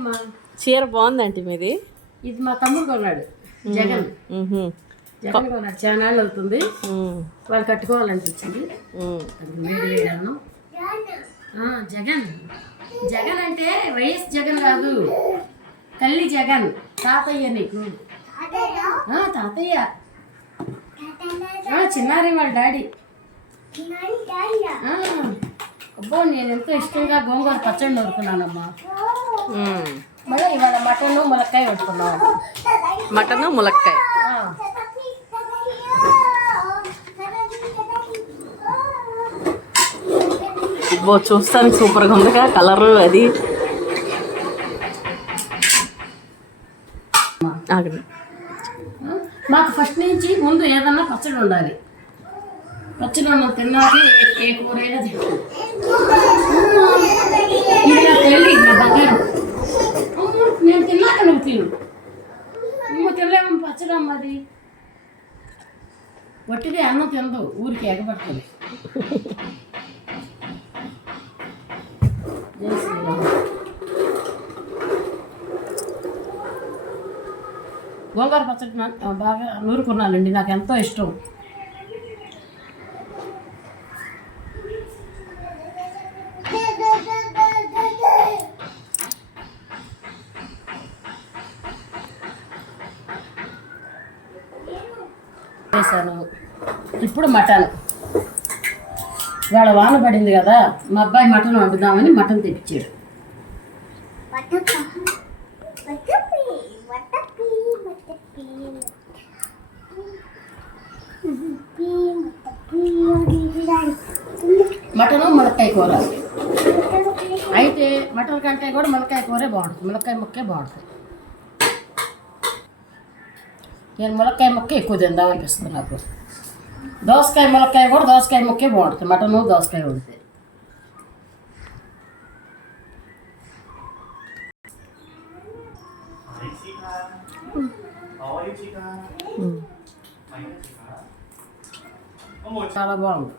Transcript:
అమ్మా చీర బాగుందంటే మీది? ఇది మా తమ్ముడు కొన్నాడు జగన్. జగన్ కొన్నాడు చాలా అవుతుంది. వాళ్ళు కట్టుకోవాలనిపించింది. జగన్. జగన్ అంటే వైఎస్ జగన్ కాదు. తల్లి జగన్ తాతయ్య నీకు. తాతయ్య. చిన్నారి వాళ్ళ డాడీ. అబ్బో నేను ఎంతో ఇష్టంగా గోంగూర పచ్చడి నూరుకున్నానమ్మా. మళ్ళీ ఇవాళ మటన్ ములక్కాయ వండుకున్నాం. మటను ములక్కాయ. ఆ, బో చూస్తానికి సూపర్గా ఉందిగా కలర్ అది. మాకు ఫస్ట్ నుంచి ముందు ఏదన్నా పచ్చడి ఉండాలి. పచ్చడి అన్నం తిన్నాక ఏ కూర అయినా తింటాం ఇది నా తల్లి నా బంగారం అమ్మ, నేను తిన్నాక నువ్వు తిను నువ్వు తినలేమో పచ్చడి అమ్మ అది వట్టిదే అన్నం తినదు ఊరికి ఎగబడుతుంది. గోంగూర పచ్చడి బాగా నూరుకున్నానండి నాకు ఎంతో ఇష్టం. చేశాను. ఇప్పుడు మటన్. ఇవాళ వాన పడింది కదా మా అబ్బాయి మటన్ వండుదామని మటన్ తెప్పించాడు. మటను మునక్కాయ కూర. అయితే మటన్ కంటే కూడా మునక్కాయ కూరే బాగుంటుంది. మునక్కాయ ముక్కే బాగుంటుంది. నేను ములక్కాయ ముక్క ఎక్కువ తిందాం అనిపిస్తుంది నాకు దోసకాయ ములక్కాయ కూడా దోసకాయ ముక్కే బాగుంటుంది మటను దోసకాయ వండితే చాలా బాగుంది